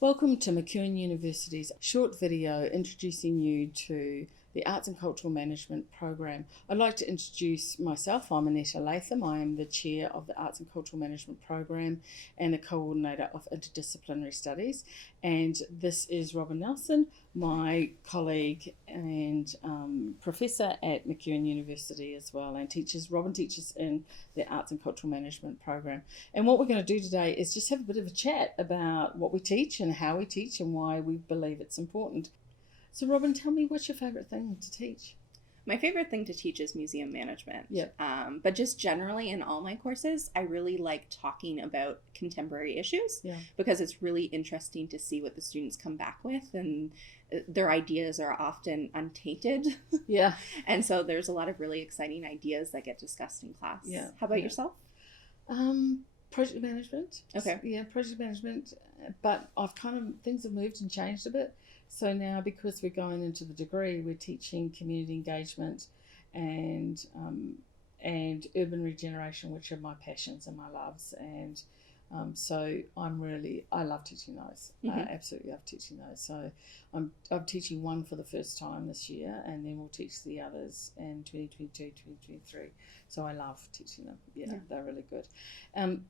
Welcome to MacEwan University's short video introducing you to the Arts and Cultural Management program. I'd like to introduce myself. I'm Annetta Latham. I am the chair of the Arts and Cultural Management program and the coordinator of interdisciplinary studies. And this is Robin Nelson, my colleague and professor at MacEwan University as well, and Robin teaches in the Arts and Cultural Management program. And what we're going to do today is just have a bit of a chat about what we teach and how we teach and why we believe it's important. So Robin, tell me, what's your favourite thing to teach? My favorite thing to teach is museum management. Yep. But just generally in all my courses, I really like talking about contemporary issues because it's really interesting to see what the students come back with, and their ideas are often untainted. Yeah. And so there's a lot of really exciting ideas that get discussed in class. Yeah. How about yourself? Project management. Okay. Yeah, project management. But things have moved and changed a bit. So now, because we're going into the degree, we're teaching community engagement and urban regeneration, which are my passions and my loves. And so I love teaching those. Mm-hmm. I absolutely love teaching those. So I'm teaching one for the first time this year, and then we'll teach the others in 2022, 2023. So I love teaching them. Yeah. They're really good.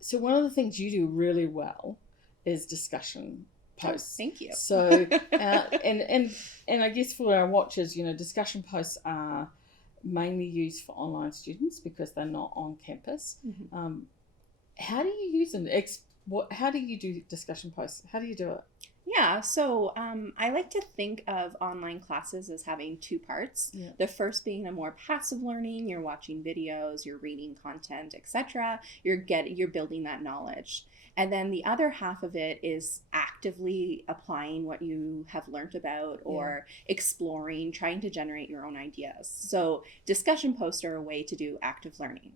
So one of the things you do really well is discussion posts. Oh, thank you. So and I guess for our watchers, discussion posts are mainly used for online students because they're not on campus. Mm-hmm. How do you use them? How do you do discussion posts? How do you do it? Yeah, so I like to think of online classes as having two parts. Yeah. The first being a more passive learning. You're watching videos, you're reading content, etc. You're building that knowledge. And then the other half of it is actively applying what you have learned about or exploring, trying to generate your own ideas. So discussion posts are a way to do active learning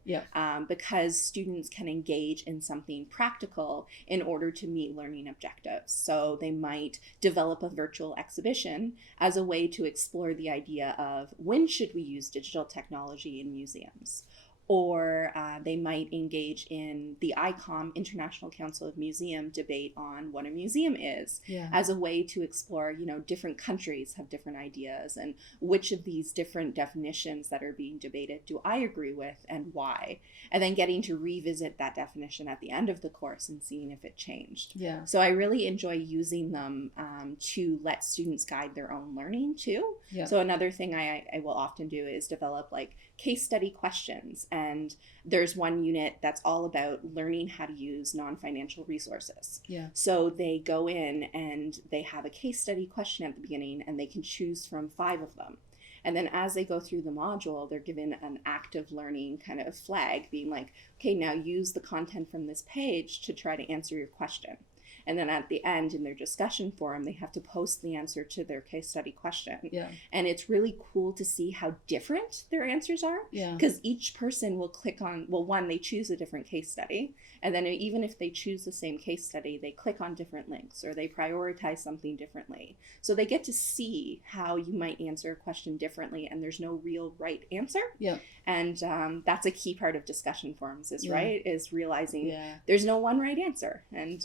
because students can engage in something practical in order to meet learning objectives. So they might develop a virtual exhibition as a way to explore the idea of when should we use digital technology in museums. Or they might engage in the ICOM, International Council of Museum, debate on what a museum is as a way to explore, different countries have different ideas and which of these different definitions that are being debated do I agree with and why? And then getting to revisit that definition at the end of the course and seeing if it changed. Yeah. So I really enjoy using them to let students guide their own learning too. Yeah. So another thing I will often do is develop case study questions. And there's one unit that's all about learning how to use non-financial resources. Yeah. So they go in and they have a case study question at the beginning and they can choose from 5 of them. And then as they go through the module, they're given an active learning kind of flag being like, okay, now use the content from this page to try to answer your question. And then at the end in their discussion forum, they have to post the answer to their case study question. Yeah. And it's really cool to see how different their answers are. Yeah. Because each person will click on, one, they choose a different case study. And then even if they choose the same case study, they click on different links or they prioritize something differently. So they get to see how you might answer a question differently and there's no real right answer. Yeah. And that's a key part of discussion forums is realizing there's no one right answer. And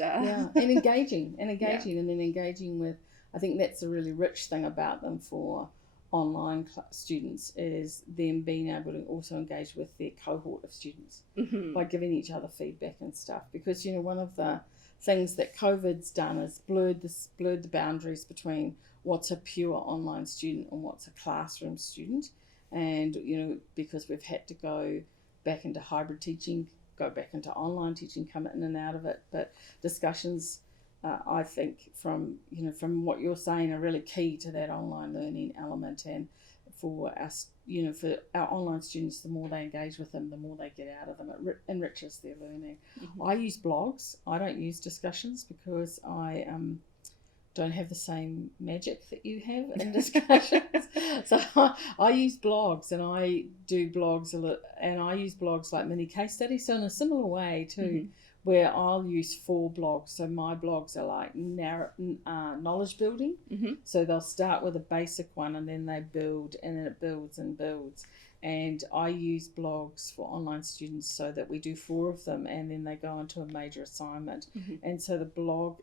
and engaging and then engaging with, I think that's a really rich thing about them for online students is them being able to also engage with their cohort of students by giving each other feedback and stuff, because one of the things that COVID's done is blurred the boundaries between what's a pure online student and what's a classroom student. And because we've had to go back into hybrid teaching, go back into online teaching, come in and out of it, but discussions I think from what you're saying are really key to that online learning element. And for us, for our online students, the more they engage with them, the more they get out of them. It enriches their learning. Mm-hmm. I use blogs. I don't use discussions because I don't have the same magic that you have in discussions. So I use blogs, and I do blogs a lot, and I use blogs like mini case studies. So in a similar way too, where I'll use 4 blogs. So my blogs are like knowledge building. Mm-hmm. So they'll start with a basic one and then they build, and then it builds and builds. And I use blogs for online students so that we do 4 of them and then they go into a major assignment. Mm-hmm. And so the blog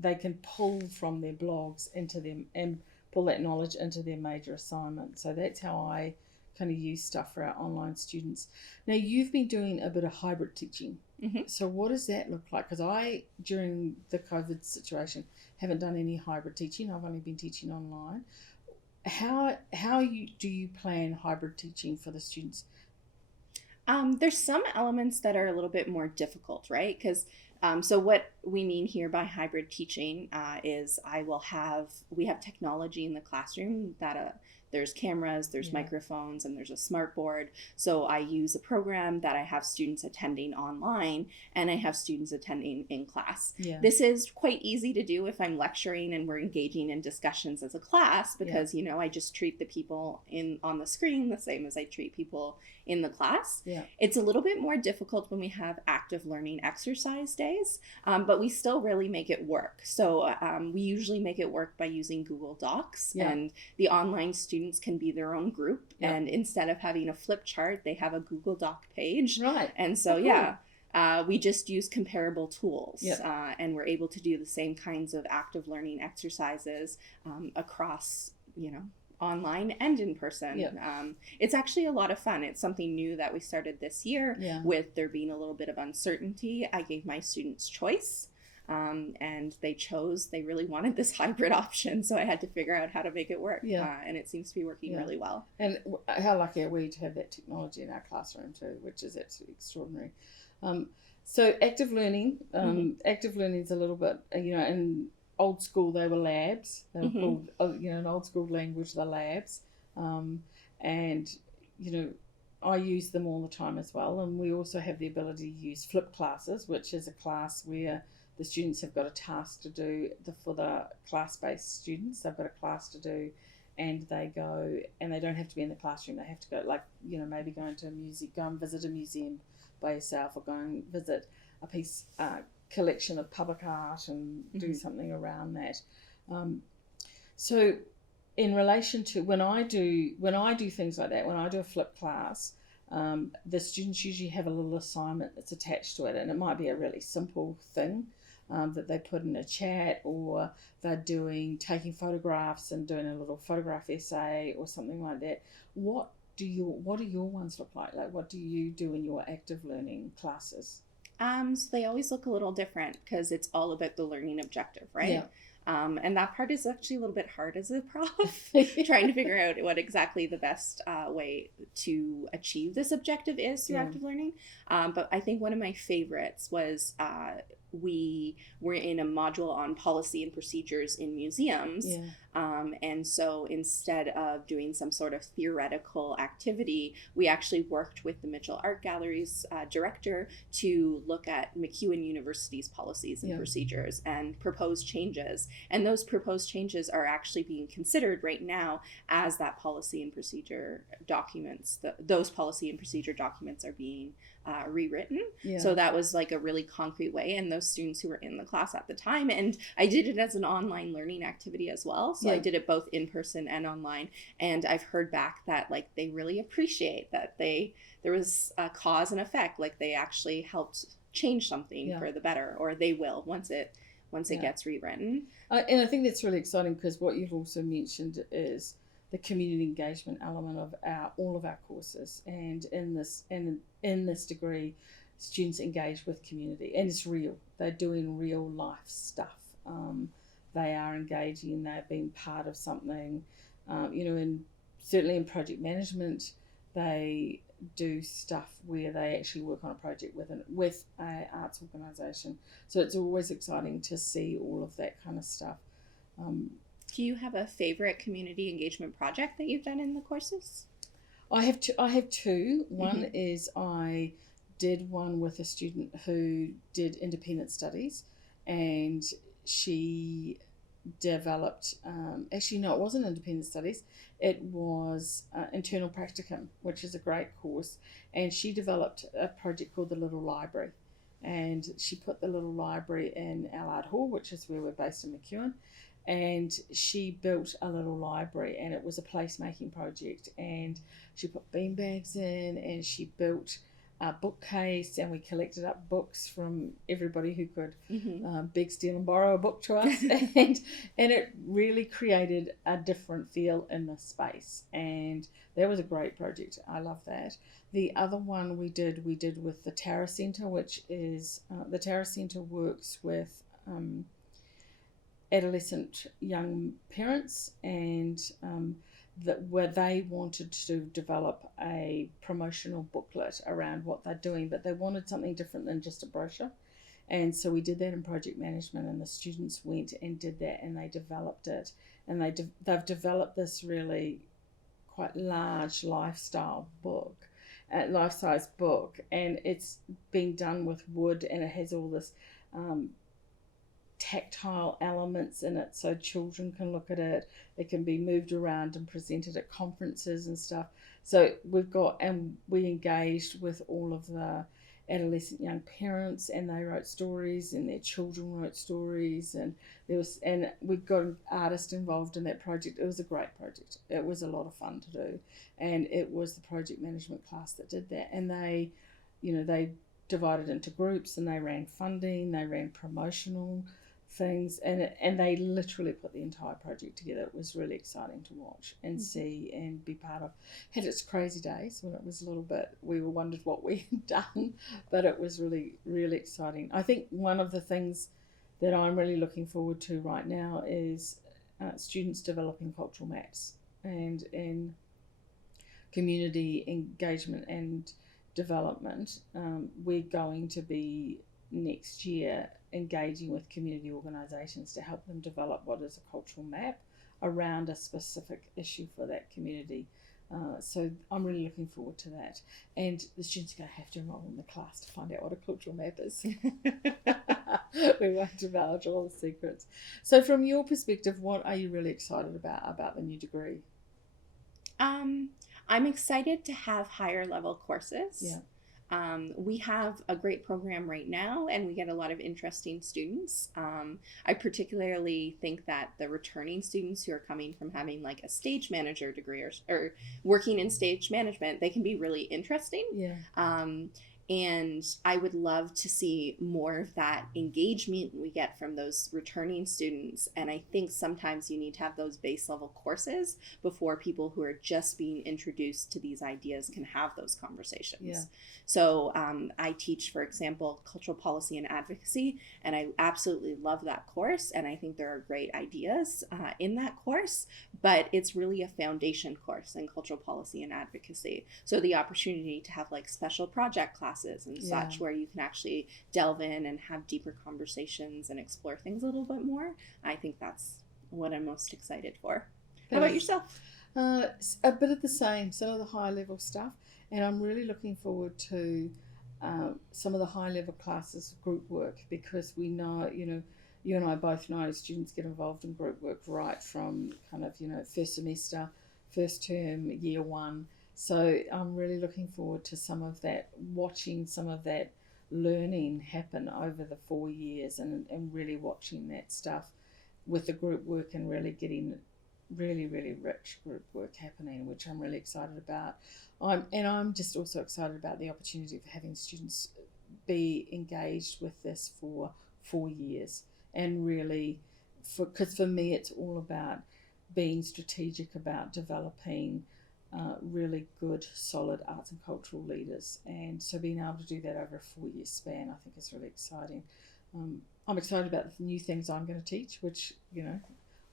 they can pull from their blogs into them and pull that knowledge into their major assignment. So that's how I kind of use stuff for our online students. Now, you've been doing a bit of hybrid teaching. Mm-hmm. So what does that look like? Because I, during the COVID situation, haven't done any hybrid teaching. I've only been teaching online. How do you plan hybrid teaching for the students? There's some elements that are a little bit more difficult, right? Because so what we mean here by hybrid teaching is we have technology in the classroom that there's cameras, there's microphones, and there's a smart board. So I use a program that I have students attending online and I have students attending in class. Yeah. This is quite easy to do if I'm lecturing and we're engaging in discussions as a class because, I just treat the people on the screen the same as I treat people in the class. Yeah. It's a little bit more difficult when we have active learning exercise days, but we still really make it work. So we usually make it work by using Google Docs, and the online students can be their own group. And instead of having a flip chart, they have a Google Doc page. Right. And so, we just use comparable tools, and we're able to do the same kinds of active learning exercises across, online and in person. It's actually a lot of fun. It's something new that we started this year with there being a little bit of uncertainty. I gave my students choice. And they really wanted this hybrid option. So I had to figure out how to make it work. And it seems to be working really well. And how lucky are we to have that technology in our classroom too, which is absolutely extraordinary. So active learning is a little bit, in old school they were labs. They were called, in old school language, the labs. And I use them all the time as well. And we also have the ability to use flipped classes, which is a class where the students have got a task to do for the class-based students. They've got a class to do, and they go, and they don't have to be in the classroom. They have to go, maybe go into a museum, go and visit a museum by yourself, or go and visit a collection of public art and do something around that. So, in relation to when I do things like that, when I do a flipped class, the students usually have a little assignment that's attached to it, and it might be a really simple thing that they put in a chat, or they're taking photographs and doing a little photograph essay or something like that. What do your ones look like? Like, what do you do in your active learning classes? So they always look a little different because it's all about the learning objective, right? And that part is actually a little bit hard as a prof, trying to figure out what exactly the best way to achieve this objective is through active learning. But I think one of my favorites was we were in a module on policy and procedures in museums. And so instead of doing some sort of theoretical activity, we actually worked with the Mitchell Art Gallery's director to look at MacEwan University's policies and procedures and propose changes. And those proposed changes are actually being considered right now as that policy and procedure documents. Those policy and procedure documents are being rewritten. So that was like a really concrete way. And those students who were in the class at the time, and I did it as an online learning activity as well. So I did it both in person and online. And I've heard back that they really appreciate that there was a cause and effect, they actually helped change something for the better, or they will once it gets rewritten. And I think that's really exciting, because what you've also mentioned is the community engagement element of all of our courses, and in this degree, students engage with community, and it's real. They're doing real life stuff. They are engaging. They're being part of something. And certainly in project management, they do stuff where they actually work on a project with an arts organisation. So it's always exciting to see all of that kind of stuff. Do you have a favorite community engagement project that you've done in the courses? I have two. One is I did one with a student who did independent studies, and she developed, it wasn't independent studies, it was internal practicum, which is a great course, and she developed a project called the Little Library, and she put the Little Library in Allard Hall, which is where we're based in MacEwan, and she built a little library, and it was a placemaking project, and she put beanbags in, and she built bookcase, and we collected up books from everybody who could Mm-hmm. beg, steal and borrow a book to us. And it really created a different feel in the space, and that was a great project. I love that. The other one we did with the Tara Centre, which is the Tara Centre works with adolescent young parents, and where they wanted to develop a promotional booklet around what they're doing, but they wanted something different than just a brochure. And so we did that in project management, and the students went and did that, and they developed it, and they've developed this really quite large lifestyle book, life-size book, and it's being done with wood, and it has all this tactile elements in it, so children can look at it. It can be moved around and presented at conferences and stuff. So we engaged with all of the adolescent young parents, and they wrote stories, and their children wrote stories, and we got an artist involved in that project. It was a great project. It was a lot of fun to do, and it was the project management class that did that, and they divided into groups, and they ran funding, they ran promotional things, and they literally put the entire project together. It was really exciting to watch and see and be part of. Had its crazy days when it was a little bit, we wondered what we had done, but it was really, really exciting. I think one of the things that I'm really looking forward to right now is students developing cultural maps, and in community engagement and development. We're going to be next year engaging with community organisations to help them develop what is a cultural map around a specific issue for that community. So I'm really looking forward to that. And the students are going to have to enroll in the class to find out what a cultural map is. We won't divulge all the secrets. So from your perspective, what are you really excited about the new degree? I'm excited to have higher level courses. Yeah. We have a great program right now, and we get a lot of interesting students. I particularly think that the returning students who are coming from having like a stage manager degree or working in stage management, they can be really interesting. Yeah. And I would love to see more of that engagement we get from those returning students. And I think sometimes you need to have those base level courses before people who are just being introduced to these ideas can have those conversations. Yeah. So I teach, for example, cultural policy and advocacy, and I absolutely love that course. And I think there are great ideas in that course, but it's really a foundation course in cultural policy and advocacy. So the opportunity to have like special project classes and such, where you can actually delve in and have deeper conversations and explore things a little bit more. I think that's what I'm most excited for. How about yourself? A bit of the same, some of the high level stuff, and I'm really looking forward to some of the high level classes, group work, because we know, you and I both know students get involved in group work right from kind of, first semester, first term, year one. So I'm really looking forward to some of that, watching some of that learning happen over the 4 years, and really watching that stuff with the group work, and really getting really, really rich group work happening, which I'm really excited about. I'm just also excited about the opportunity of having students be engaged with this for 4 years, and really, because for me it's all about being strategic about developing really good, solid arts and cultural leaders, and so being able to do that over a 4-year span, I think is really exciting. I'm excited about the new things I'm going to teach, which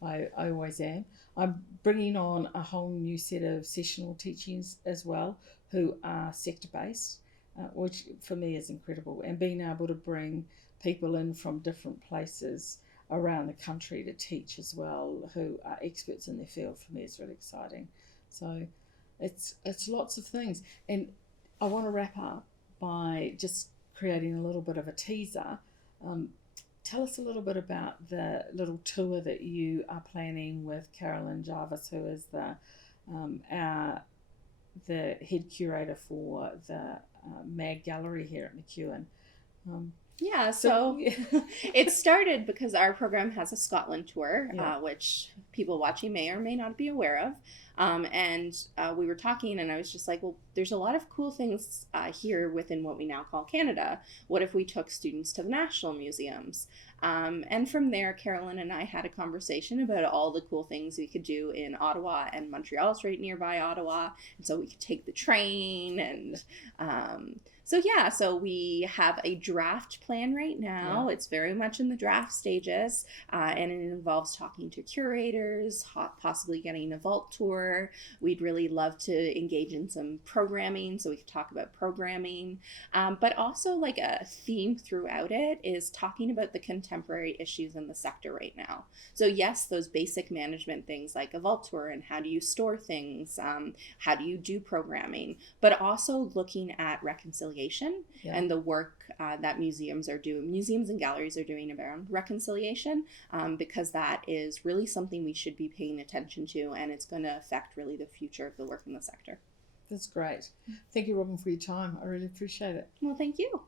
I always am. I'm bringing on a whole new set of sessional teachings as well, who are sector based, which for me is incredible, and being able to bring people in from different places around the country to teach as well, who are experts in their field, for me is really exciting. So it's lots of things, and I want to wrap up by just creating a little bit of a teaser. Tell us a little bit about the little tour that you are planning with Carolyn Jarvis, who is the head curator for the MAG Gallery here at MacEwan. Yeah, so it started because our program has a Scotland tour, which people watching may or may not be aware of. We were talking, and I was just like, well, there's a lot of cool things here within what we now call Canada. What if we took students to the national museums? And from there, Carolyn and I had a conversation about all the cool things we could do in Ottawa, and Montreal's right nearby Ottawa. And so we could take the train. And so we have a draft plan right now. Yeah. It's very much in the draft stages, and it involves talking to curators, possibly getting a vault tour. We'd really love to engage in some programming, so we could talk about programming. But also, like, a theme throughout it is talking about the contemporary issues in the sector right now. So yes, those basic management things like a vault tour and how do you store things, how do you do programming, but also looking at reconciliation and the work that museums and galleries are doing around reconciliation, because that is really something we should be paying attention to, and it's going to affect really the future of the work in the sector. That's great. Thank you, Robin, for your time. I really appreciate it. Well, thank you.